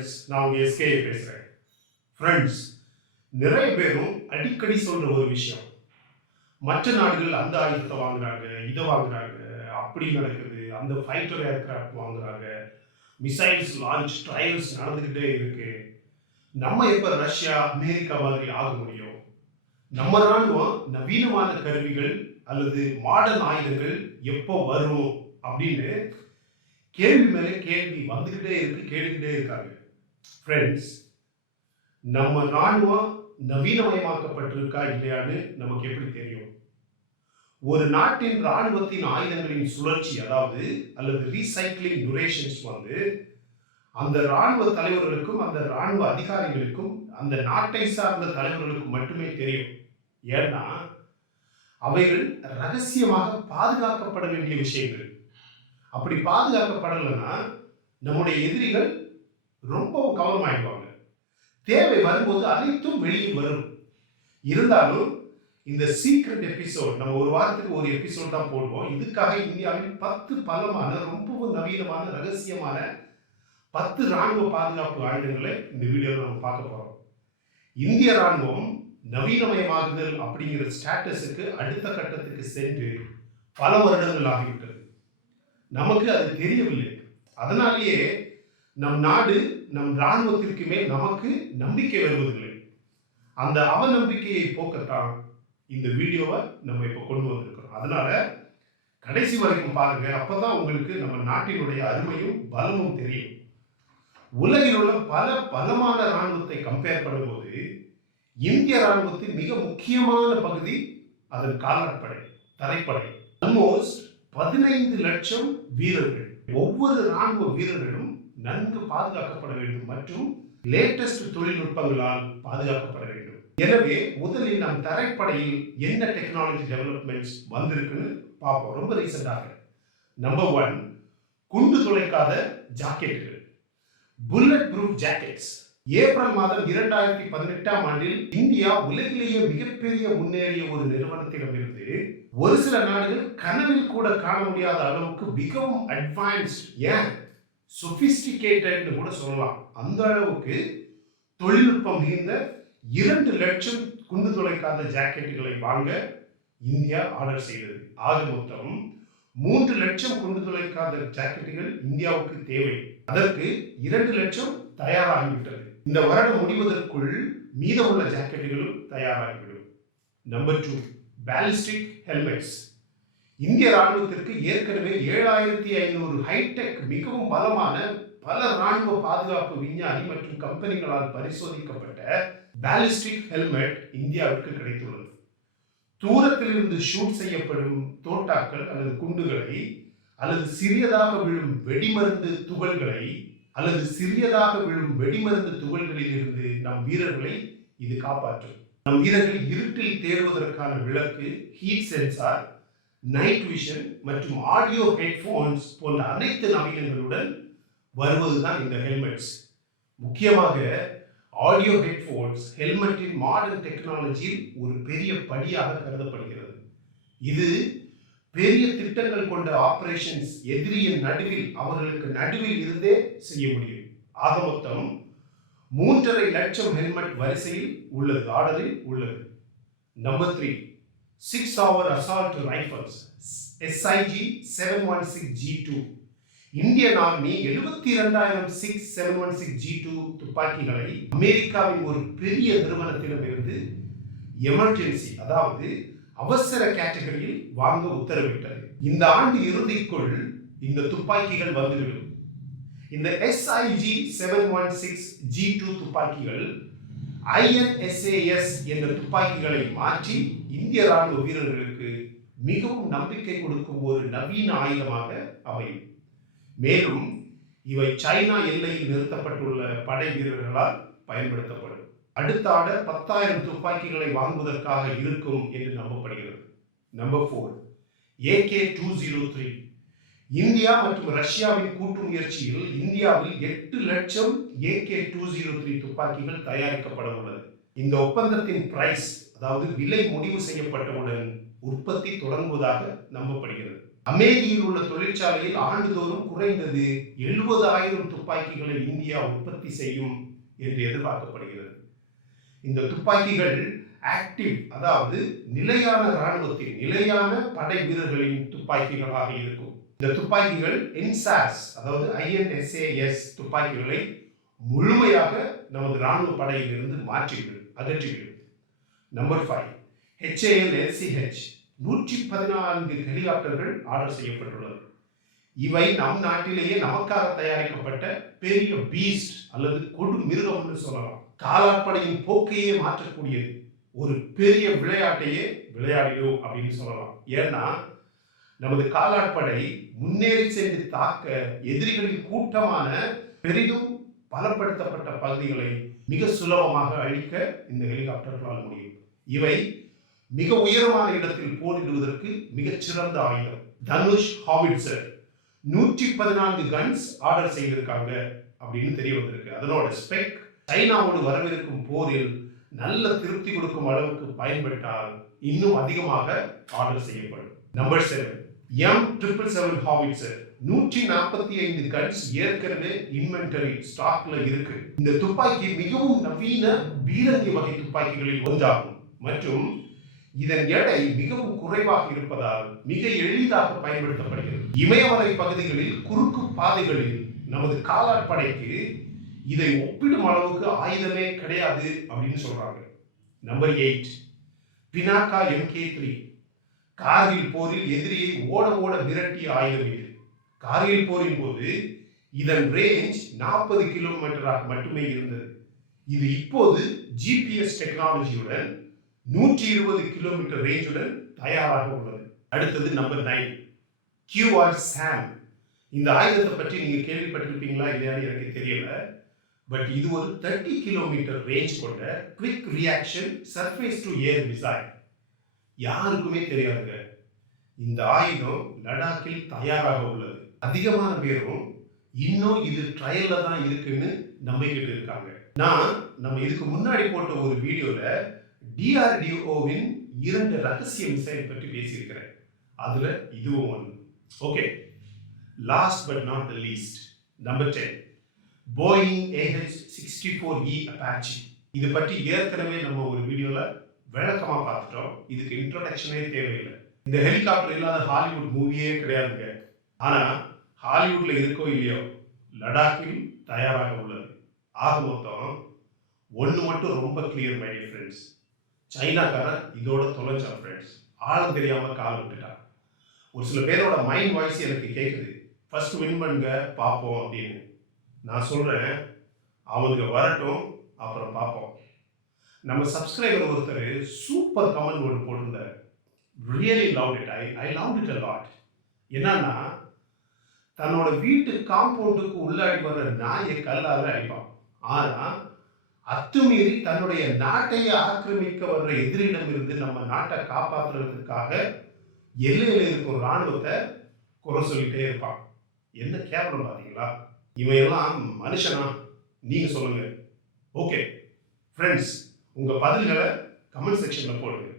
Friends, நான் உங்க SK பேசுறேன். ஃப்ரெண்ட்ஸ், நிறைய பேரும் அடிக்கடி சொல்ற ஒரு விஷயம், மற்ற நாடுகள் அந்த ஆயுதத்தை வாங்குறாங்க, இதை வாங்குறாங்க, அப்படி நடக்குது, அந்த ஃபைட்டர் ஏர்கிராஃப்ட் வாங்குறாங்க, மிசைல்ஸ் லான்ச் ட்ரையல்ஸ் நடந்துகிட்டே இருக்கு. நம்ம எப்ப ரஷ்யா, அமெரிக்கா மாதிரி ஆக முடியும்? நம்ம ராணுவம் நவீனமான கருவிகள் அல்லது மாடர்ன் ஆயுதங்கள் எப்போ வரும் அப்படின்னு கேள்வி மேலே கேள்வி வந்துகிட்டே இருக்கு, கேட்டுக்கிட்டே இருக்காங்க. ஃப்ரெண்ட்ஸ், நம்ம ராணுவம் நவீனமயமாக்கப்பட்டிருக்கா இல்லையான்னு நமக்கு எப்படி தெரியும்? ஒரு நாட்டின் ராணுவத்தின் ஆயுதங்களின் சுழற்சி அல்லது ரீசைக்கிளிங் டூரேஷன்ஸ் அந்த ராணுவ தலைவர்களுக்கும் அந்த ராணுவ அதிகாரிகளுக்கும் அந்த நாட்டை சார்ந்த தலைவர்களுக்கும் மட்டுமே தெரியும். ஏன்னா அவைகள் ரகசியமாக பாதுகாக்கப்பட வேண்டிய விஷயங்கள். அப்படி பாதுகாக்கப்படலைன்னா நம்முடைய எதிரிகள் ரொம்பவும் கவனமாயிடுவாங்க. தேவை வரும்போது அனைத்தும் வெளியில் வரும். இருந்தாலும் இந்த சீக்ரெட் எபிசோட் நம்ம ஒரு வாரத்துக்கு ஒரு எபிசோட் தான் போடுவோம். இதுக்காக இந்தியாவின் 10 பலமான ரொம்பவும் நவீனமான ரகசியமான 10 ராணுவ பாதுகாப்பு ஆயுதங்களை இந்த வீடியோவில் நம்ம பார்க்க போறோம். இந்திய ராணுவம் நவீனமயமாகுதல் அப்படிங்கிற ஸ்டேட்டஸுக்கு அடுத்த கட்டத்துக்கு சென்று பல வருடங்கள் ஆகிவிட்டது. நமக்கு அது தெரியவில்லை. அதனாலேயே நம் நாடு, நம் ராணுவத்திற்கு மேல் நமக்கு நம்பிக்கை வருவதில்லை. அந்த அவநம்பிக்கையை போக்கத்தான் இந்த வீடியோவை நம்ம இப்போ கொண்டு வந்திருக்கிறோம். அதனால கடைசி வரைக்கும் பாருங்க. அப்பதான் உங்களுக்கு நம்ம நாட்டினுடைய அருமையும் பலமும் தெரியும். உலகில் உள்ள பல பலமான ராணுவத்தை கம்பேர் பண்ணும்போது இந்திய ராணுவத்தின் மிக முக்கியமான பகுதி அதன் காலாட்படை, தரைப்படை. ஆல்மோஸ்ட் 15 லட்சம் வீரர்கள். ஒவ்வொரு ராணுவ வீரர்களும் நன்கு பாதுகாக்கப்பட வேண்டும் மற்றும் லேட்டஸ்ட் தொழில்நுட்பங்களால் பாதுகாக்கப்பட வேண்டும். எனவே முதலில் நம் தரைப்படையில் என்ன டெக்னாலஜி டெவலப்மெண்ட்ஸ் வந்திருக்குன்னு பார்ப்போம். ரொம்ப ரீசெண்டாக நம்பர் 1, குண்டு துளைக்காத ஜாக்கெட்டுகள், புல்லட் ப்ரூஃப் ஜாக்கெட்ஸ். ஏப்ரல் மாதம் 2018ஆம் ஆண்டில் இந்தியா உலகிலேயே மிகப்பெரிய முன்னேறிய ஒரு நிறுவனத்திடமிருந்து ஒரு சில நாடுகள் கனவில் கூட காண முடியாத அளவுக்கு மிகவும் அட்வான்ஸ்ட், சொபிஸ்டிகேட்டட் கூட சொல்லலாம், அந்த அளவுக்கு தொழில்நுட்பம் மிகுந்த 2 லட்சம் குண்டு துளைக்காத ஜாக்கெட்டுகளை வாங்க இந்தியா ஆர்டர் செய்தது. ஆக மொத்தம் 3 லட்சம் குண்டு துளைக்காத ஜாக்கெட்டுகள் இந்தியாவுக்கு தேவை. அதற்கு 2 லட்சம் தயாராகிவிட்டது. இந்த வருடம் முடிவதற்குள் மீதமுள்ள ஜாக்கெட்டுகளும் தயாராகிவிடும். Number 2, ballistic helmets. இந்திய ராணுவத்திற்கு ஏற்கனவே 7500 ஹைடெக் மிகவும் பலமான பல ராணுவ பாதுகாப்பு விஞ்ஞானி மற்றும் கம்பெனிகளால் பரிசோதிக்கப்பட்ட பாலிஸ்டிக் ஹெல்மெட் இந்தியாவுக்கு கிடைத்துள்ளது. தூரத்திலிருந்து ஷூட் செய்யப்படும் தோட்டாக்கள் அல்லது குண்டுகளை அல்லது சிறியதாக விழும் வெடிமருந்து துகள்களில் இருந்து நம் வீரர்களை இது காப்பாற்றும். நம் வீரர்கள் இருட்டில் தேடுவதற்கான விளக்கு, ஹீட் சென்சார், நைட் விஷன் மற்றும் ஆடியோ ஹெட்போன்ஸ் போன்ற அனைத்து நவீனங்களுடன் வருவதுதான் இந்த ஹெல்மெட்ஸ். முக்கியமாக ஆடியோ ஹெட்போன்ஸ் ஹெல்மெட்டின் மாடர்ன் டெக்னாலஜியில் ஒரு பெரிய படியாக கருதப்படுகிறது. இது பெரிய திட்டங்கள் கொண்ட ஆபரேஷன்ஸ் எதிரியின் அவர்களுக்கு நடுவில் இருந்தே செய்ய முடியும். ஆக மொத்தம் 3.5 லட்சம் ஹெல்மெட் வரிசையில் உள்ளது, ஆர்டரில் உள்ளது. Number 3, 6 hour assault rifles, SIG 716 G2. Indian army 72,000 716 G2 துப்பாக்கிகளை அமெரிக்காவின் ஒரு பெரிய நிறுவனத்திடமிருந்து எமர்ஜென்சி, அவசர கேட்டகரியில் வாங்க உத்தரவிட்டது. இந்த ஆண்டு இறுதிக்குள் இந்த துப்பாக்கிகள் வந்துவிடும். இந்த SIG 716 G2 துப்பாக்கிகள் INSAS என்ற துப்பாக்கிகளை மாற்றி இந்திய ராணுவ வீரர்களுக்கு மிகவும் நம்பிக்கை கொடுக்கும் ஒரு நவீன ஆயுதமாக அமையும். மேலும் இவை சைனா எல்லையில் நிறுத்தப்பட்டுள்ள படை வீரர்களால் பயன்படுத்தப்படும். அடுத்த ஆர்டர் 10,000 துப்பாக்கிகளை வாங்குவதற்காக இருக்கும் என்று நம்பப்படுகிறது. Number 4, AK-203. இந்தியா மற்றும் ரஷ்யாவின் கூட்டு முயற்சியில் இந்தியாவில் 8 லட்சம் AK-203 துப்பாக்கிகள் தயாரிக்கப்பட உள்ளது. இந்த ஒப்பந்தத்தின் பிரைஸ், விலை முடிவு செய்யப்பட்டவுடன் உற்பத்தி தொடங்குவதாக நம்பப்படுகிறது. அமேதியில் உள்ள தொழிற்சாலையில் ஆண்டுதோறும் குறைந்தது 70,000 துப்பாக்கிகளை இந்தியா உற்பத்தி செய்யும் என்று எதிர்பார்க்கப்படுகிறது. இந்த துப்பாக்கிகள் ஆக்டிவ், அதாவது நிலையான இராணுவத்தின், நிலையான படை வீரர்களின் துப்பாக்கிகளாக இருக்கும். இந்த துப்பாக்கிகள் என்சாஸ், அதாவது INSAS துப்பாக்கிகளை முழுமையாக நமது இராணுவ படையிலிருந்து அகற்றிவிடும். நம்பர் 5, HAL-LCH 114 ஹெலிகாப்டர்கள் ஆர்டர் செய்யப்பட்டுள்ளது. இவை நம் நாட்டிலேயே நமக்காக தயாரிக்கப்பட்ட பெரிய பீஸ்ட் அல்லது கொடு மிருகம்னு சொல்லலாம். காலாட்படையின் போக்கையே மாற்றக்கூடியது. ஒரு பெரிய விளையாட்டையே விளையாடிடும் அப்படின்னு சொல்லலாம். ஏன்னா நமது காலாட்படை முன்னேறி சென்று தாக்க எதிரிகளின் கூட்டமான பெரிதும் பலப்படுத்தப்பட்ட பகுதிகளை மிக சுலபமாக அழிக்க இந்த ஹெலிகாப்டர்களால் முடியும். இவை மிக உயரமான இடத்தில் போரிடுவதற்கு மிகச்சிறந்த ஆயுதம். தனுஷ் ஹாவிட்சர் 114 கன்ஸ் ஆர்டர் செய்திருக்காங்க அப்படின்னு தெரிய வந்திருக்கு. அதனோட ஸ்பெக் சைனாவோடு வரவிருக்கும் போரில் நல்ல திருப்தி கொடுக்கும் அளவுக்கு பயன்பட்டால் இன்னும் அதிகமாக ஆர்டர் செய்யப்படும். நம்பர் 7, M777 ஹாவிட்சர் 145 கன்ஸ் ஏற்கனவே இன்வென்டரி ஸ்டாக்ல இருக்கு. இந்த துப்பாக்கி மிகவும் நவீன பீரங்கி வகை துப்பாக்கிகளில் ஒன்றாகும் மற்றும் இதன் எடை மிகவும் குறைவாக இருப்பதால் மிக எளிதாக பயன்படுத்தப்படுகிறது. இமயமலை பகுதிகளில் குறுக்கு பாதைகளில் நமது காலாட்படைக்கு இதை ஒப்பிடும் அளவுக்கு ஆயுதமே கிடையாது அப்படின்னு சொல்றாங்க. நம்பர் 8, பினாக்கா MK3 கார்கில் போரில் எதிரியை ஓட ஓட விரட்டிய ஆயுதம் இது. கார்கில் போரின் போது இதன் ரேஞ்ச் 40 கிலோமீட்டராக மட்டுமே இருந்தது. இது இப்போது GPS டெக்னாலஜியுடன் 120 கிலோமீட்டர் ரேஞ்சுடன் தயாராக உள்ளது. அடுத்தது நம்பர் 9, QR-SAM. இந்த ஆயுதத்தை பற்றி நீங்க கேள்விப்பட்டிருப்பீங்களா இல்லையான்னு எனக்கு தெரியல. பட் இது ஒரு 30 கிலோமீட்டர் ரேஞ்ச் கொண்ட quick reaction surface to air missile. யாருக்குமே தெரியாதுங்க. இந்த ஆயுதம் லடாக்கில் தயாராக உள்ளது. அதிகமான பேரும் இன்னும் இது ட்ரையல்ல தான் இருக்குன்னு நம்பிக்கிட்டு இருக்காங்க. நம்ம இதுக்கு முன்னாடி போட்ட ஒரு வீடியோல DRDOவின் 2 ரகசிய மிசைல் பற்றி பேசியிருக்கிறேன். அதுல இதுவும் ஒன்று. Okay, last but not the least, number 10, Boeing AH-64E Apache. இது பற்றி ஏற்கனவே நம்ம ஒரு வீடியோல விளக்கமா பார்த்துட்டோம். இதுக்கு இன்ட்ரோடக்ஷனே தேவையில்லை. இந்த ஹெலிகாப்டர் இல்லாத ஹாலிவுட் மூவியே கிடையாதுங்க. ஆனா ஹாலிவுட்ல இருக்கோ இல்லையோ, லடாக்கில் தயாராக உள்ளது. ஆக மொத்தம் ஒன்று மட்டும் ரொம்ப கிளியர் மை டியர் ஃப்ரெண்ட்ஸ், சைனாக்காரன் இதோட தொலைச்சான் ஃப்ரெண்ட்ஸ். ஆழம் தெரியாம கால் விட்டுட்டான். ஒரு சில பேரோட மைண்ட் வாய்ஸ் எனக்கு கேட்குது, ஃபர்ஸ்ட் வின் பண்ணுங்க பார்ப்போம் அப்படின்னு. நான் சொல்றேன், அவனுக்கு வரட்டும், அப்புறம் பார்ப்போம். நம்ம சப்ஸ்கிரைபர் ஒருத்தர் சூப்பர் கமெண்ட் ஒன்று போட்டிருந்தார். Really love it. I love it a lot. என்னன்னா, தன்னோட வீட்டு காம்பவுண்டுக்கு உள்ளாடி வர்ற நாயை கல்லால அடிப்பான். ஆனா அத்துமீறி தன்னுடைய நாட்டையே ஆக்கிரமிக்க வர்ற எதிரிடம் இருந்து நம்ம நாட்டை காப்பாற்றுறதுக்காக எல்லையில் இருக்கும் இராணுவத்தை குறை சொல்லிட்டே இருப்பான். என்ன கேவலம் பார்த்தீங்களா? இவன் எல்லாம் மனுஷனா? நீங்க சொல்லுங்க. ஓகே ஃப்ரெண்ட்ஸ், உங்க பதில்களை கமெண்ட் செக்ஷன்ல போடுங்க.